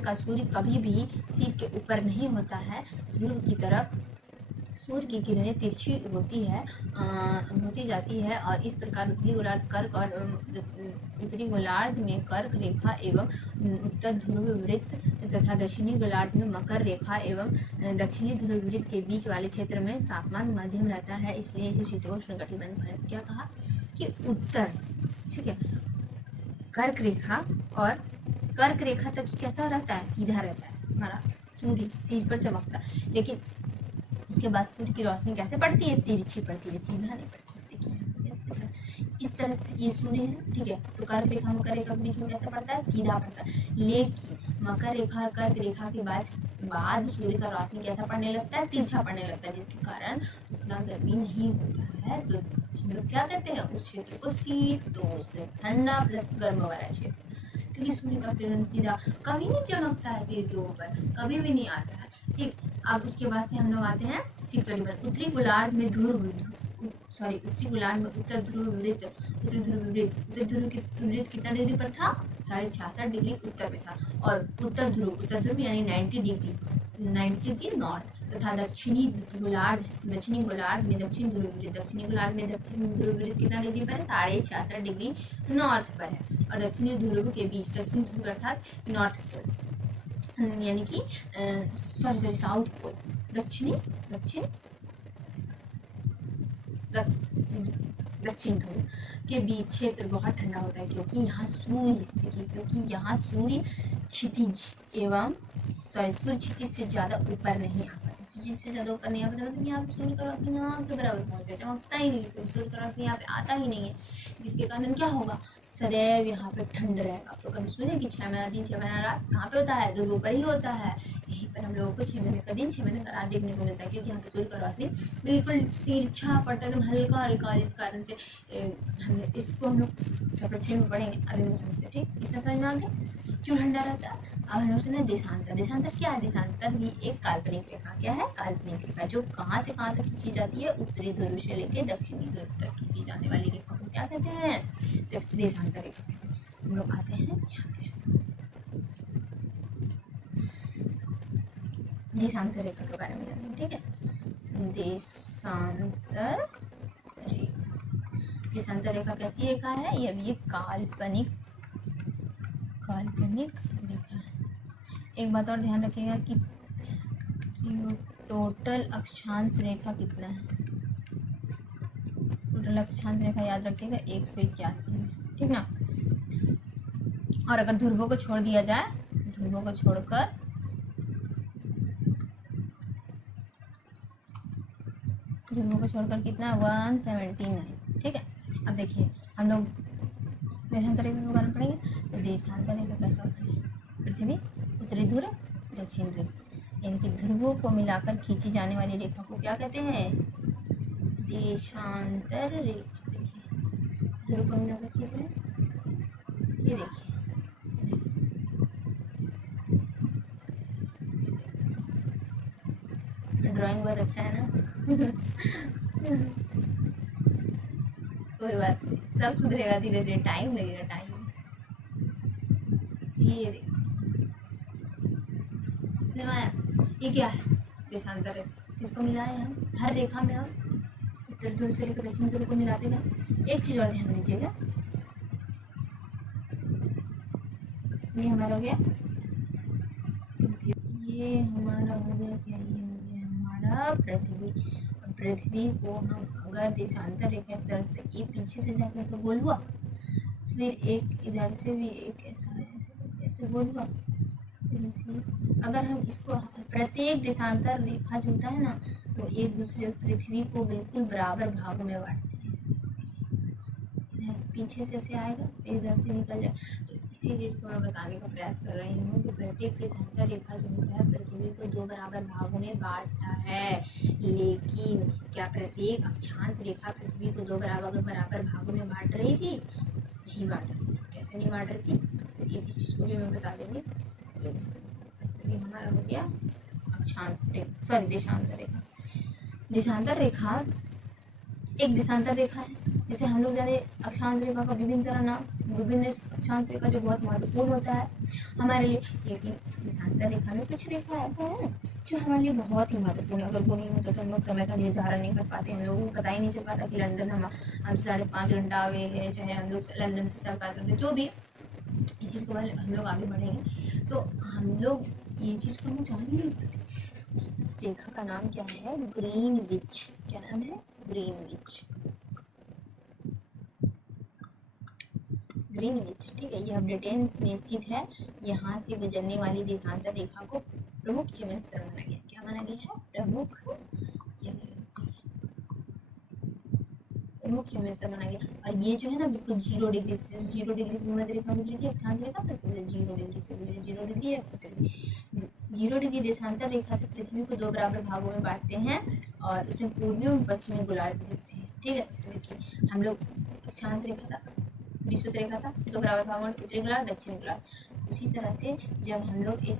का सूर्य कभी भी सिर के ऊपर नहीं होता है। ध्रुव की तरफ सूर्य की किरणें तिरछी होती जाती है, और इस प्रकार उत्तरी गोलार्ध में कर्क रेखा एवं उत्तर ध्रुव वृत्त तथा दक्षिणी गोलार्ध में मकर रेखा एवं दक्षिणी ध्रुव वृत्त के बीच वाले क्षेत्र में तापमान मध्यम रहता है, इसलिए इसे शीतोष्ण कटिबंध कहा। क्या कहा कि उत्तर, ठीक है, कर्क रेखा और कर्क रेखा तक कैसा रहता है, सीधा रहता है, हमारा सूर्य सिर पर चमकता है, लेकिन उसके बाद सूर्य की रोशनी कैसे पड़ती है, तिरछी पड़ती है, सीधा नहीं पड़ती। देखिए इस ये सूर्य है, ठीक है, तो कर्क रेखा मकर रेखा के बीच में कैसा पड़ता है, सीधा पड़ता है। लेकिन मकर रेखा और कर्क रेखा के बाद सूर्य का रोशनी कैसा पड़ने लगता है, तिरछा पड़ने लगता है, जिसके कारण उतना गर्मी नहीं होता है। तो हम लोग क्या कहते हैं उस क्षेत्र को शीतोष्ण, ठंडा प्लस गर्म वाला क्षेत्र, क्योंकि सूर्य का किरण सीधा कभी नहीं चमकता है सिर के ऊपर, कभी भी नहीं आता है, ठीक। अब उसके बाद से हम लोग आते हैं चित्र पर। उत्तरी गोलार्ध में उत्तरी गोलार्ध में उत्तर ध्रुव वृत्त कितना डिग्री पर था, 66.5 डिग्री उत्तर में था, और उत्तर ध्रुव यानी 90 डिग्री नॉर्थ तथा दक्षिणी गोलार्ध में दक्षिण ध्रुव वृत्त कितना डिग्री पर है, 66.5 डिग्री नॉर्थ पर है, और दक्षिणी ध्रुव के बीच, दक्षिण ध्रुव अर्थात नॉर्थ पोल यानी कि साउथ पोल, दक्षिण ध्रुव के बीच क्षेत्र बहुत ठंडा होता है, क्योंकि यहाँ सूर्य क्षितिज से ज्यादा ऊपर नहीं आता, मतलब यहाँ पे सूर्य का रोशनी आँख के बराबर पहुँचता, चमकता ही नहीं, सूर्य का रोशनी यहाँ पे आता ही नहीं है, जिसके कारण क्या होगा, सदैव यहाँ पे ठंड रहेगा। तो कभी सूर्य की 6 महीना दिन 6 महीना रात कहाँ पे होता है, ध्रुव पर ही होता है। यहीं पर हम लोगों को 6 महीने का दिन 6 महीने का रात देखने को मिलता है, क्योंकि यहाँ पे सूर्य का रोशनी बिल्कुल तिरछा पड़ता है, एकदम हल्का हल्का, जिस कारण से इसको हम लोग चैप्टर 3 में पढ़ेंगे, अभी हम समझते हैं, ठीक। इतना समझ में आ गया क्यों ठंडा रहता है। अब हम लोग सुने देशांतर क्या है, देशांतर भी एक काल्पनिक रेखा, क्या है, काल्पनिक रेखा, जो कहाँ से कहाँ तक खींची जाती है, उत्तरी ध्रुव से लेके दक्षिणी ध्रुव तक खींची जाने वाली रेखा को क्या कहते हैं, देशांतर रेखा। हम लोग आते हैं यहाँ पे देशांतर रेखा के बारे में जानेंगे, ठीक है। देशांतर रेखा कैसी रेखा है, ये भी एक काल्पनिक रेखा है। एक बात और ध्यान रखिएगा कि टोटल अक्षांश रेखा कितना है, टोटल अक्षांश रेखा याद रखिएगा 181 है, ठीक ना। और अगर ध्रुवों को छोड़ दिया जाए, ध्रुवों को छोड़कर कितना 179, ठीक है। अब देखिए हम लोग देशांतर रेखा के बारे में पढ़ेंगे। तो देशांतर रेखा कैसा होता है, पृथ्वी उत्तरी ध्रुव दक्षिण ध्रुव यानी कि ध्रुवों को मिलाकर खींची जाने वाली रेखा को क्या कहते हैं, देशांतर रेखा। देखिए ध्रुव को मिलाकर खींच रहे हैं, ये देखिए ड्राइंग बहुत अच्छा है ना कोई बात नहीं, सब सुधरेगा धीरे धीरे, टाइम लगेगा, टाइम। ये देखो ये क्या है, देशांतर रेखा, किसको मिलाए हम, हर रेखा में हम उत्तर ध्रुव से लेकर दक्षिण ध्रुव को मिलाते गए। एक चीज और ध्यान दीजिएगा, ये हमारा हो गया, ये हमारा हो गया क्या, ये हो गया हमारा पृथ्वी को हम अगर देशांतर रेखा इस तरह से, ये पीछे से जाकर ऐसा गोल हुआ, फिर एक इधर से भी एक ऐसा है, ऐसे गोल हुआ, अगर हम इसको प्रत्येक देशांतर रेखा जो होता है ना, वो एक दूसरे पृथ्वी को बिल्कुल बराबर भागों में बांटती है, इधर से पीछे से ऐसे आएगा, फिर इधर से निकल जाए। तो इसी चीज़ को मैं बताने का प्रयास कर रही हूँ कि प्रत्येक देशांतर रेखा जो होता है पृथ्वी को 2 बराबर भागों में बांटता है, लेकिन क्या प्रत्येक अक्षांश रेखा पृथ्वी को 2 बराबर भागों में बांट रही थी, नहीं बांट रही थी। कैसे नहीं बांट रही थी, ये इस चीज़ को भी मैं बता दूँगी। ये हमारा हो गया अक्षांश रेखा, सॉरी देशांतर रेखा। देशांतर रेखा एक देशांतर रेखा है, जैसे हम लोग जाने अक्षांश रेखा का विभिन्न सारा नाम, विभिन्न अक्षांश रेखा जो बहुत महत्वपूर्ण होता है हमारे लिए, लेकिन देशांतर रेखा में कुछ रेखा ऐसा है जो हमारे लिए बहुत ही महत्वपूर्ण है। अगर वो नहीं होता तो हम लोग समय का निर्धारण नहीं कर पाते, हम लोगों को पता ही नहीं चल पाता कि लंदन हमसे 5.5 घंटा आगे है, चाहे हम लोग लंदन से 5.5 घंटे, जो भी, इस चीज़ को हम लोग आगे बढ़ेंगे तो हम लोग ये चीज़ को हम जान ही नहीं पाते। उस रेखा का नाम क्या है, ग्रीनविच। क्या नाम है, ग्रीनविच। ठीक है, यह ब्रिटेन में स्थित है। यहाँ से गुजरने वाली देशांतर रेखा को प्रमुख यमोत्तर माना गया। क्या माना गया है, प्रमुख यमोत्तर। प्रमुख युवतर बना गया। और ये जो है ना बिल्कुल 0 डिग्री से, जैसे 0 डिग्री से भूमध्य रेखा गुजरी थी अक्षांश रेखा, तो 0 डिग्री से गुजरी, 0 डिग्री है 0 डिग्री देशांतर रेखा से पृथ्वी को 2 बराबर भागों में बांटते हैं और उसमें पूर्वी और पश्चिमी गोलार्ध दिखते हैं। ठीक है, जैसे देखिए हम लोग अक्षांश रेखा था, विषुवत रेखा था, 2 बराबर भागों में उत्तरी गोलार्ध दक्षिणी गोलार्ध। उसी तरह से जब हम लोग एक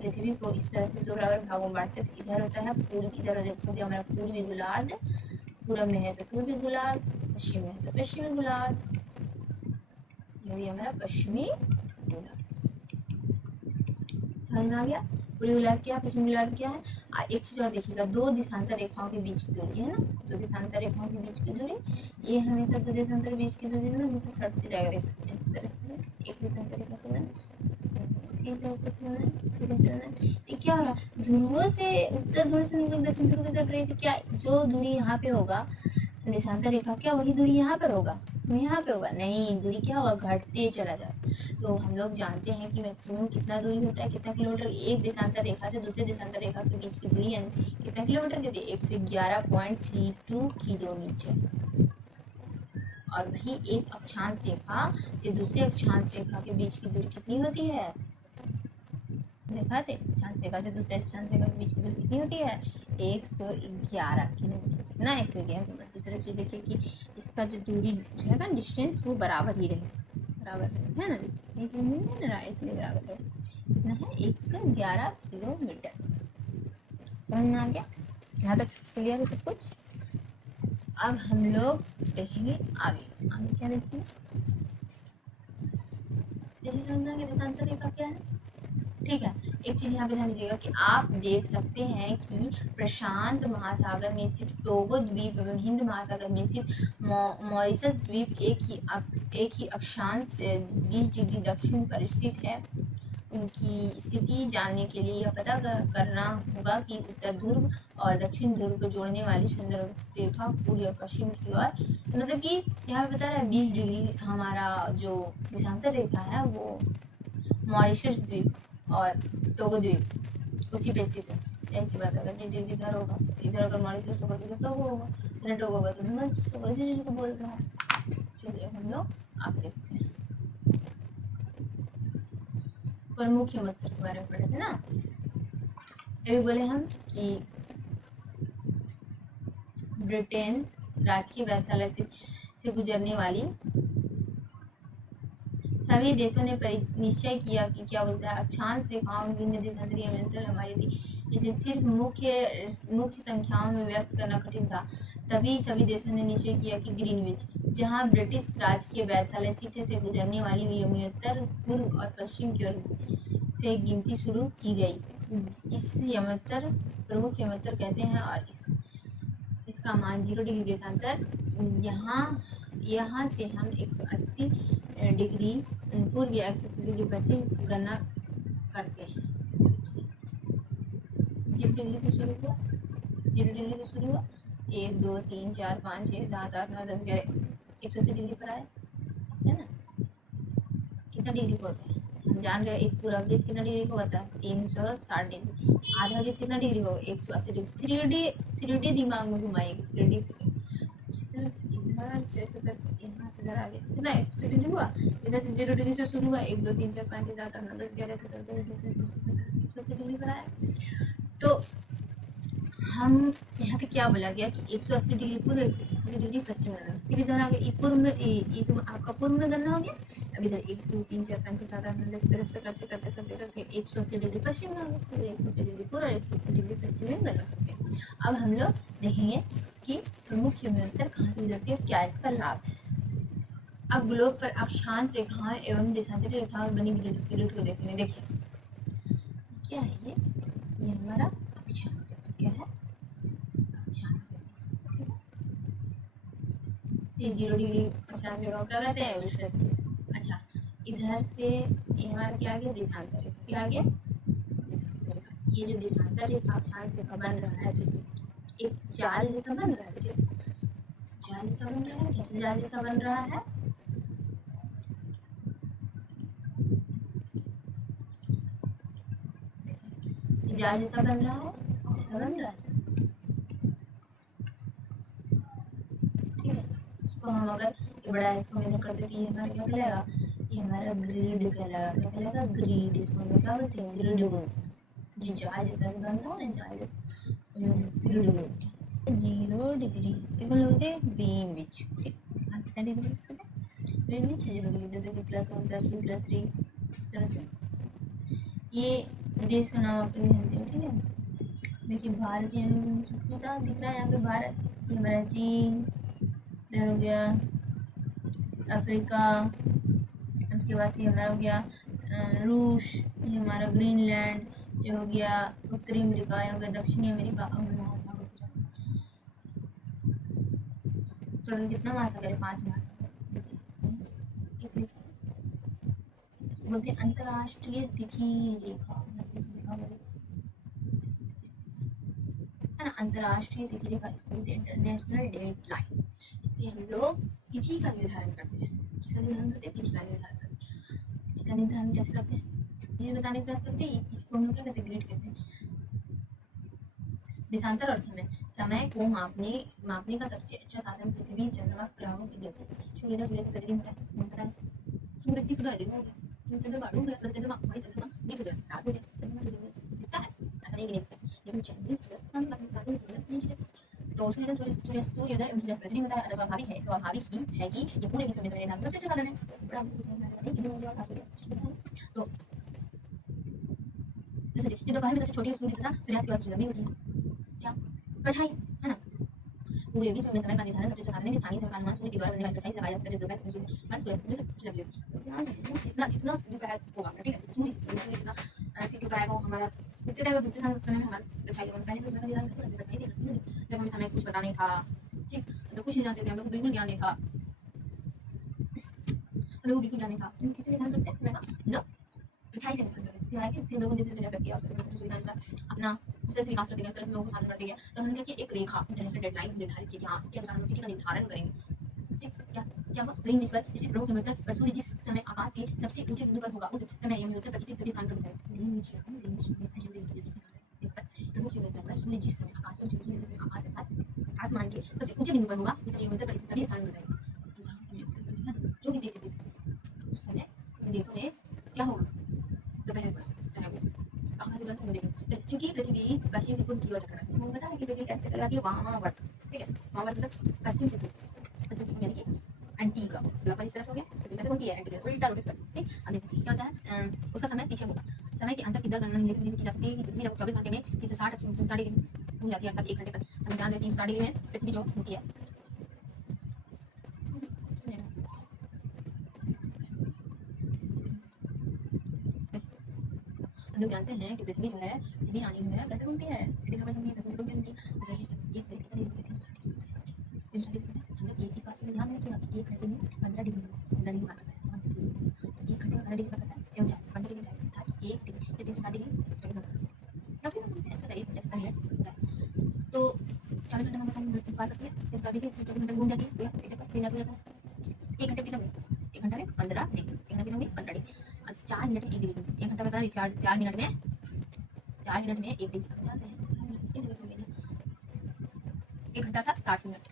पृथ्वी को इस तरह से 2 बराबर भागों में बांटते हैं, तो इधर होता है पूर्व, इधर देखोगे हमारा पूर्वी गोलार्ध, पूरब में है तो पूर्वी गोलार्ध, पश्चिम में है तो पश्चिमी गोलार्ध, ये हमारा पश्चिमी गोलार्ध। समझ में आ गया? पूर्वी गोलार्ध क्या है, पश्चिमी गोलार्ध क्या है। एक चीज और देखिएगा, 2 देशांतर रेखाओं के बीच की दूरी है ना, 2 देशांतर रेखाओं के बीच की दूरी, ये हमेशा 2 देशांतर बीच की दूरी में हमेशा सटती जाएगा। देखो इस तरह से एक देशांतर रेखा से ये क्या हो रहा है, ध्रुवों से उत्तर ध्रुव से निकल दक्षिण ध्रुव की तरफ रही थी, क्या जो दूरी यहाँ पे होगा देशांतर रेखा, क्या वही दूरी यहाँ पर होगा, यहाँ पे होगा नहीं, दूरी क्या होगा, घटते चला जाए। तो हम लोग जानते हैं कि मैक्सिमम कितना दूरी होता है, कितना किलोमीटर एक देशांतर रेखा से दूसरे देशांतर रेखा के बीच की दूरी है कितना किलोमीटर कहते हैं, 111.32 किलोमीटर। और वही एक अक्षांश रेखा से दूसरे अक्षांश रेखा के बीच की दूरी कितनी होती है, देखा थे, अक्षांश रेखा से दूसरे अक्षांश रेखा के बीच की दूरी कितनी होती है, 111 किलोमीटर ना, 111 किलोमीटर। दूसरी चीज देखिए कि इसका जो दूरी है ना, डिस्टेंस वो बराबर ही रहे, बराबर है ना, देखिए मिल रहा है इसलिए बराबर है, कितना है 111 किलोमीटर। समझ में आ गया, यहाँ तक क्लियर है सब कुछ। अब हम लोग देखेंगे आगे, आगे क्या देखेंगे, जैसे समझ में आ गया देशांतर रेखा क्या है। ठीक है, एक चीज यहाँ पे ध्यान दीजिएगा कि आप देख सकते हैं कि प्रशांत महासागर में स्थित टोगो द्वीप एवं हिंद महासागर में स्थित मॉरिशस द्वीप एक ही अक्षांश 20 डिग्री दक्षिण पर स्थित है। उनकी स्थिति जानने के लिए यह पता करना होगा कि उत्तर ध्रुव और दक्षिण ध्रुव को जोड़ने वाली सुंदर रेखा पूर्व और पश्चिम की ओर, मतलब कि यहाँ पे बता रहा है 20 डिग्री हमारा जो देशांतर रेखा है वो मॉरिशस द्वीप और टोगो द्वीप उसी पे स्थित है। ऐसी बात अगर डिग्री इधर होगा, इधर अगर मॉरिशस होगा तो टोगो होगा, इधर टोगो होगा तो मॉरिशस होगा, इसी चीज को बोल रहा है। चलिए हम लोग आगे देखते हैं, प्रमुख युवतर के बारे में पढ़े थे ना, अभी बोले हम कि ब्रिटेन राजकीय वेधशाला से गुजरने वाली सभी देशों ने निश्चय किया कि क्या बोलता है अक्षांश रेखाओं भिन्न देशांतरीय अंतर लंबाई थी, इसे सिर्फ मुख्य संख्याओं में व्यक्त करना कठिन था। तभी सभी देशों ने निश्चय किया कि ग्रीनविच, जहां ब्रिटिश राजकीय वेधशाला स्थित है, से गुजरने वाली यमोत्तर पूर्व और पश्चिम की ओर से गिनती शुरू की गई। इस यमोत्तर प्रमुख यमोत्तर कहते हैं और इसका मान 0 डिग्री देशांतर, यहाँ से हम 180 डिग्री पूर्व या 180 डिग्री पश्चिम गणना करते हैं। 0 डिग्री से शुरू हुआ, 0 डिग्री से शुरू हुआ, 1 2 3 4 5 6 7 8 9 10 11 180 डिग्री पर आए, ऐसे ना। कितना डिग्री को होता है हम जान रहे हैं, एक पूरा वृत्त कितना डिग्री को होता है 360 डिग्री, आधा वृत्त कितना डिग्री को 180 डिग्री। 3D दिमाग में घुमाएगी 3D। उसी तरह से इधर से यहाँ से इधर आगे कितना 180 डिग्री हुआ, इधर से 0 डिग्री से शुरू हुआ, 1 2 3 4 5 6 7 8 9 10 11 से 180 डिग्री पर आया। तो हम यहाँ पे क्या बोला गया कि 180 डिग्री पूर्व 180 डिग्री पश्चिम गणना, फिर इधर आगे एक पूर्व में ये तो आपका पूर्व में गणना हो गया। अब इधर 1 2 3 4 5 6 7 8 9 10 तरह से करते करते करते करते 180 डिग्री पश्चिम में आ गया, फिर 180 डिग्री पूर्व और 180 डिग्री पश्चिम में गणना करते हैं। अब हम लोग देखेंगे कि प्रमुख यमोत्तर कहाँ से गुजरती है, क्या इसका लाभ है। अब ग्लोब पर अक्षांश रेखाएं एवं देशांतर रेखाएं बनी ग्रिड को देखेंगे। देखिए क्या है ये हमारा अक्षांश रेखा, क्या है अक्षांश रेखा, ये 0 डिग्री अक्षांश रेखा क्या कहते हैं विषुवत। अच्छा, इधर से ये हमारा क्या आ गया देशांतर रेखा, क्या आ गया देशांतर रेखा। ये जो देशांतर रेखा अक्षांश रेखा बन रहा है तो एक जाल जैसा बन रहा है, जाल जैसा बन रहा है, कैसे जाल जैसा बन रहा है, जाल जैसा बन रहा है, ऐसा बन रहा है, ठीक है। इसको हम अगर ये बड़ा है इसको मेजर कर देते ये हमारा क्या कहलाएगा, ये हमारा ग्रिड कहलाएगा। क्या कहलाएगा, ग्रिड। इसको हम क्या बोलते हैं, ग्रिड बोलते हैं। जी जाल जैसा बनता है ना, जाल जैसा ग्रिड बोलते हैं। 0 डिग्री इसको बोलते हैं ग्रीनविच। ठीक, कितना डिग्री करते हैं ग्रीनविच, 0 डिग्री। देखिए +1 +2 +3 इस तरह से। ये देश का नाम आपको ध्यान दें, ठीक है। देखिए भारत सबको साफ दिख रहा है यहाँ पे भारत, ये हमारा चीन, इधर हो गया अफ्रीका, उसके बाद से हमारा हो गया रूस, ये हमारा ग्रीनलैंड, ये हो गया उत्तरी अमेरिका, ये हो गया दक्षिणी अमेरिका और महासागर। टोटल कितना महासागर है, 5 महासागर। बोलते हैं अंतरराष्ट्रीय तिथि रेखा, है ना, अंतरराष्ट्रीय तिथि रेखा, इसको बोलते हैं इंटरनेशनल डेट लाइन। इससे हम लोग तिथि का निर्धारण करते हैं। किसका निर्धारण करते हैं, तिथि का निर्धारण करते हैं। तिथि का निर्धारण कैसे करते हैं, ये बताने का प्रयास करते हैं। इसको हम लोग क्या कहते हैं, ग्रिड कहते हैं। देशांतर और समय, समय को मापने का सबसे अच्छा साधन पृथ्वी, चंद्रमा, ग्रहों की गति। सूर्य से प्रतिदिन होता है, पता है। सूर्य दिख गया, दिन हो गया, चंद्रमा डूब गया, चंद्रमा दिख गया, रात हो गया, चंद्रमा दिखता है, ऐसा नहीं दिखता। लेकिन तो सूर्योदय एवं सूर्यास्त प्रतिदिन होता है। अतः स्वाभाविक ही है कि ये पूरे विश्व में समय निर्धारण सबसे अच्छा साधन है। तो जैसे ये दोपहर में सबसे छोटी सूर्य तथा सूर्यास्त के बाद सबसे लंबी होती है क्या, परछाई, है ना। पूरे विश्व में समय का निर्धारण सबसे अच्छा साधन है। स्थानीय समय का अनुमान सूर्य के द्वारा बनने वाली परछाई से लगाया जाता है, जो दोपहर से सूर्यास्त में सबसे लंबी होती है। जितना जितना दोपहर होगा, ठीक है, सूर्य जितना ऐसे क्यों कराएगा हमारा समय में हमारा परछाई होगा। पहले समय का निर्धारण कैसे करते थे, परछाई से। जब हमें समय कुछ पता नहीं था, ठीक, तो कुछ नहीं जानते थे, हम लोग को बिल्कुल ज्ञान नहीं था, हम लोग बिल्कुल ज्ञान नहीं था। तो किससे निर्धारण करते हैं समय का, मतलब परछाई से निर्धारण करते हैं। फिर लोगों ने जैसे डेवलप किया, सुविधा अनुसार अपना जिस तरह से विकास करते गए, उस तरह से लोगों को साधन करते गए। तो हमने क्या, एक रेखा, इंटरनेशनल डेडलाइन निर्धारित की कि हाँ इसके अनुसार हम तिथि का निर्धारण करेंगे। ठीक, क्या क्या हुआ, ग्रीनविच पर स्थित प्रमुख हिमोत्तर पर सूर्य जिस समय आकाश के सबसे ऊंचे बिंदु पर होगा, उस समय हिमोत्तर पर स्थित सभी स्थान पर दिखाई देगा। ग्रीनविच प्रमुख हिमोत्तर पर सूर्य जिस समय आकाश अर्थात आसमान के सबसे ऊंचे बिंदु पर होगा, उस समय हिमोत्तर पर स्थित सभी स्थान पर दिखाएगा। जो भी देश स्थित उस समय इन देशों में क्या होगा, दोपहर पर चाहे वो कहाँ से उधर देखें, क्योंकि पृथ्वी पश्चिम से पूर्व की ओर चक्कर है। वो पता है कि पृथ्वी कैसे चक्कर लगाती है, वहाँ पर, ठीक है, वहाँ पर मतलब पश्चिम से पूर्व, यानी कि एंटी क्लॉकवाइज इस तरह से हो गया। पृथ्वी कैसे घूमती है, एंटी क्लॉकवाइज, उल्टा रोटेट करती है। ठीक, अब देखिए क्या होता है, उसका समय पीछे होगा। समय के अंतर की दर गणना निम्नलिखित की जा सकती है कि पृथ्वी जब 24 घंटे में 360 डिग्री घूम जाती है, अर्थात 1 घंटे पर हम जान रहे हैं 360 डिग्री में पृथ्वी जो घूमती है। हम लोग जानते हैं कि पृथ्वी जो है, पृथ्वी रानी जो है कैसे घूमती है, पश्चिम से पूर्व घूमती है। हम लोग इस बात में ध्यान रखिएगा कि 1 घंटे में 15 डिग्री पार करता है। तो 1 घंटे में 15 डिग्री पार करता है, एवं 15 डिग्री अर्थात 1 डिग्री 360 डिग्री तो 24 घंटे में पार करती है, 360 डिग्री 24 घंटे घूम जाती है, पूरा एक चक्कर हो जाता है। 1 घंटे कितना हुई, 1 घंटे में 15 डिग्री, 1 घंटे कितना हुई 15 डिग्री। 4 मिनट में 1 डिग्री, 1 घंटा में 4 मिनट में 1 डिग्री। 1 घंटा था 60 मिनट,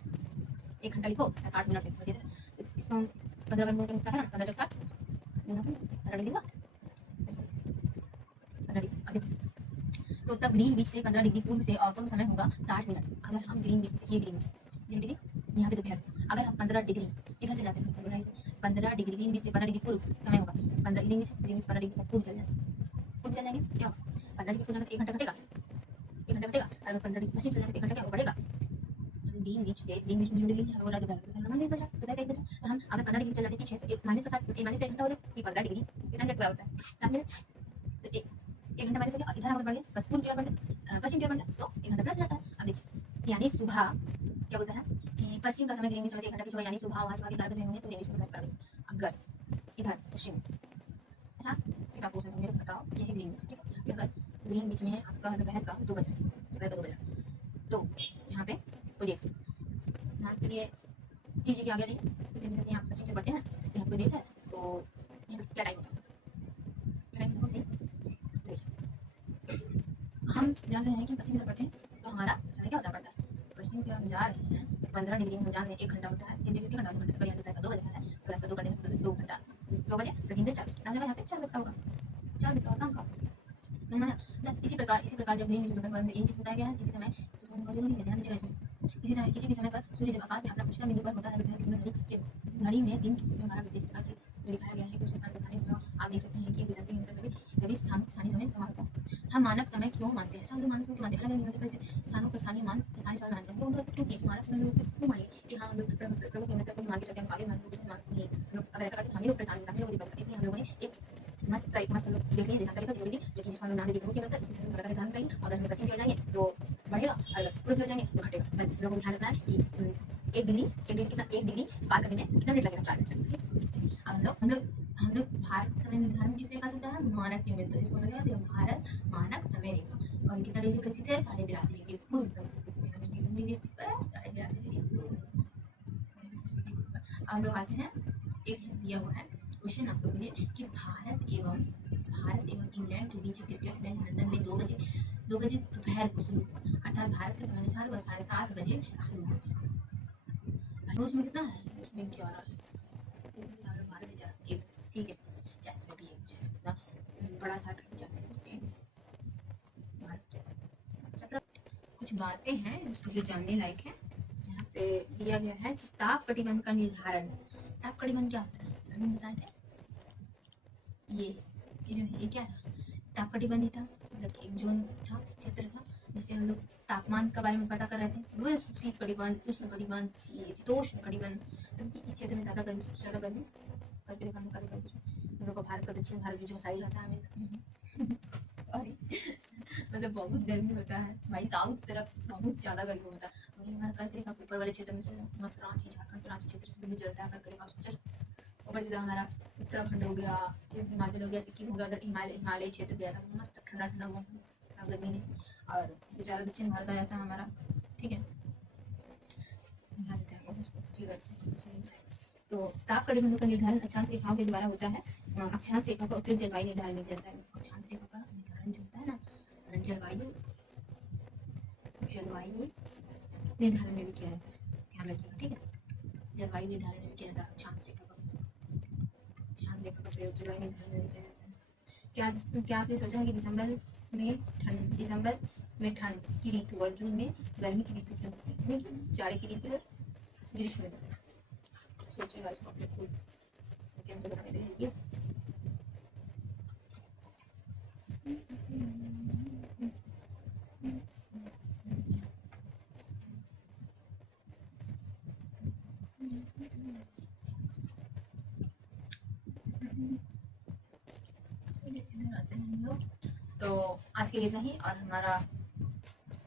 1 घंटा लिखो 60 मिनट लिखो, तो इसको हम 15 बार गुणा करें, 15 चौक 60 15 डिग्री हुआ, 15 डिग्री। अब देखो तो तब ग्रीनविच से 15 डिग्री पूर्व से और पूर्व समय होगा 60 मिनट। अगर हम ग्रीनविच से, ये ग्रीनविच 0 डिग्री यहाँ पे दोपहर, अगर हम 15 डिग्री इधर से जाते हैं, 15 डिग्री ग्रीनविच से 15 डिग्री पूर्व समय होगा, 15 ग्रीनविच 15 डिग्री तक पूर्व चल जाएंगे, क्या 15 डिग्री पूर्व जाएंगे 1 घंटा घटेगा, 1 घंटा घटेगा। अगर 15 डिग्री पश्चिम चल जाएंगे 1 घंटा क्या बढ़ेगा। ग्रीनविच से 0 डिग्री है, बोला दोपहर दोपहर 1 बजे, तो हम अगर 15 डिग्री चल जाते पीछे, तो -1 घंटा हो जाए, 15 डिग्री कितना मिनट होता है, 7 मिनट। तो 1 घंटा माइनस हो गया, इधर अगर बढ़ गया पूर्व की ओर बढ़ गया, पश्चिम की ओर बढ़ गया, तो 1 घंटा प्लस जाता है। अब देखिए यानी सुबह क्या बोलता है कि पश्चिम का समय ग्रीनविच समय से 1 घंटा पीछे होगा, यानी सुबह वहाँ से 12 बजे होंगे तो ग्रीनविच में 12 बजे। अगर इधर पश्चिम, अच्छा किताब पूछ रहे हो मेरे को बताओ, ये है ग्रीनविच, ठीक है। अगर ग्रीनविच में है आपका दोपहर का 2 बजे, दोपहर का 2 बजे, तो यहाँ पे कोई देश मान चलिए चीज़ें कि आगे जाइए, जैसे जैसे यहाँ पश्चिम से बढ़ते हैं तो यहाँ कोई देश है, तो यहाँ पर क्या टाइम होता है, हम जान रहे हैं कि पश्चिम की तरफ बढ़ते हैं तो हमारा समय क्या होता पड़ता है, पश्चिम की ओर हम जा रहे हैं 15 डिग्री में रोजाना में 1 घंटा होता है, जिस जगह 1 घंटा 2 घंटे तक, यहाँ पे 2 बजे है तो रास्ता 2 घंटे 2 घंटा 2 बजे प्रतिदिन 4 बजे, यहाँ पे 4 बजे का होगा, 4 बजे का शाम का। इसी प्रकार जब दिन में दोपहर में ये चीज बताया गया है, इसी समय जरूरी है, ध्यान दीजिएगा इसमें। किसी भी समय पर सूर्य जब आकाश में अपना उच्चतम बिंदु पर होता है, दोपहर के समय घड़ी में दिन में 12 बजे दिखाया गया है कि उस स्थान पर स्थानीय समय आप देख सकते हैं कि गुजरते ही मतलब सभी स्थानीय समय समान होता है। हम मानक समय क्यों मानते हैं? हम लोग मानक समय मानते हैं, अलग अलग स्थानों को स्थानीय समय मानते हैं। लोग ऐसा क्यों किए? मानक समय लोग किस मानिए कि हाँ हम लोग प्रमुख निमित्त को मान के चलते हैं, आगे मान सकते हैं, हम लोग अगर ऐसा करते हम ही लोग परेशान हम लोग दिक्कत, इसलिए हम लोगों ने एक मस्त लोग देख लीजिए जानकारी का जरूरी जो कि जिसको हम नाम देखेंगे मतलब उसी समय का ध्यान करेंगे। अगर हम प्रसिद्ध हो जाएंगे तो बढ़ेगा, अगर पूर्ण हो जाएंगे तो घटेगा। बस लोगों को ध्यान रखना है कि 1 डिग्री पार करने में कितना मिनट लगेगा? 4 मिनट। हम लोग भारत समय निर्धारण किस रेखा से होता है? मानक नियमित, जिसको हम कहते हैं भारत मानक समय रेखा। और कितना डिग्री पर स्थित है? 82.5 डिग्री पूर्व पर स्थित है। हमें कितनी डिग्री स्थित पर है? 82.5 डिग्री पूर्व। हम लोग आते हैं, एक दिया हुआ है क्वेश्चन आप लोगों के लिए कि भारत एवं इंग्लैंड के बीच क्रिकेट मैच लंदन में 2 बजे दोपहर को शुरू हुआ, अर्थात भारत के समय अनुसार वह 7:30 बजे शुरू हुआ। रूस में कितना है? उसमें 11 है, 12 बजा 1, ठीक है। चैनल में भी एक चैनल कितना बड़ा सा कुछ बातें हैं जो जानने लायक है। यहाँ पे दिया गया है ताप कटिबंध का निर्धारण। ताप कटिबंध क्या होता है? हमें बताए थे ये क्या था? ताप कटिबंधी था, मतलब एक जोन था, क्षेत्र था, जिससे हम लोग तापमान के बारे में पता कर रहे थे। वो शीत कटिबंध, उष्ण कटिबंध, शीतोष्ण कटिबंध, तो इस क्षेत्र में ज्यादा गर्मी, सबसे ज्यादा गर्मी करके दिखाने का हम लोग का भारत का दक्षिण भारत जो साइड रहता है सॉरी मतलब बहुत गर्मी होता है भाई, साउथ तरफ बहुत ज्यादा गर्मी होता है। वही हमारा कर्क रेखा ऊपर वाले क्षेत्र में मस्त रांची, झारखंड के रांची क्षेत्र से भी गुजरता है कर्क रेखा। ऊपर से हमारा उत्तराखंड हो गया, हिमाचल हो गया, सिक्किम हो गया, अगर हिमालय क्षेत्र गया था मस्त ठंडा ठंडा मौसम, गर्मी नहीं, और बेचारा दक्षिण भारत आ जाता है हमारा, ठीक है। फिगर से तो ताप कटिबंधों का निर्धारण अक्षांश रेखाओं के द्वारा होता है। अक्षांश रेखा का उपयोग जलवायु निर्धारण में करता है। अक्षांश रेखा का निर्धारण जो होता है ना, जलवायु निर्धारण में भी किया जाता है, ध्यान रखिएगा, ठीक है। जलवायु निर्धारण में किया जाता है अक्षांश रेखा का प्रयोग जलवायु निर्धारण में किया जाता है। क्या आपने सोचा है कि दिसंबर में ठंड की ऋतु और जून में गर्मी की ऋतु क्यों होती है? कि जाड़े की ऋतु और ग्रीष्म ऋतु, सोचेगा इसको अपने खुद कैंप बनाने देंगे। तो आज के लिए इतना ही, और हमारा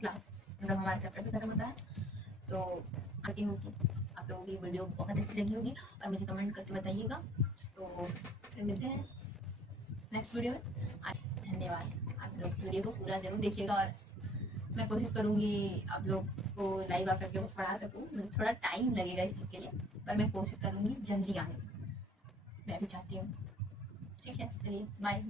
क्लास मतलब हमारा चैप्टर भी खत्म होता है। तो आती हूँ कि आप लोगों की वीडियो बहुत अच्छी लगी होगी और मुझे कमेंट करके बताइएगा। तो फिर मिलते हैं नेक्स्ट वीडियो में। धन्यवाद। आप लोग वीडियो को पूरा जरूर देखिएगा, और मैं कोशिश करूँगी आप लोग को लाइव आकर के पढ़ा सकूँ। मुझे थोड़ा टाइम लगेगा इस चीज़ के लिए, पर मैं कोशिश करूँगी जल्दी आने, मैं भी चाहती हूँ। ठीक है, चलिए बाय।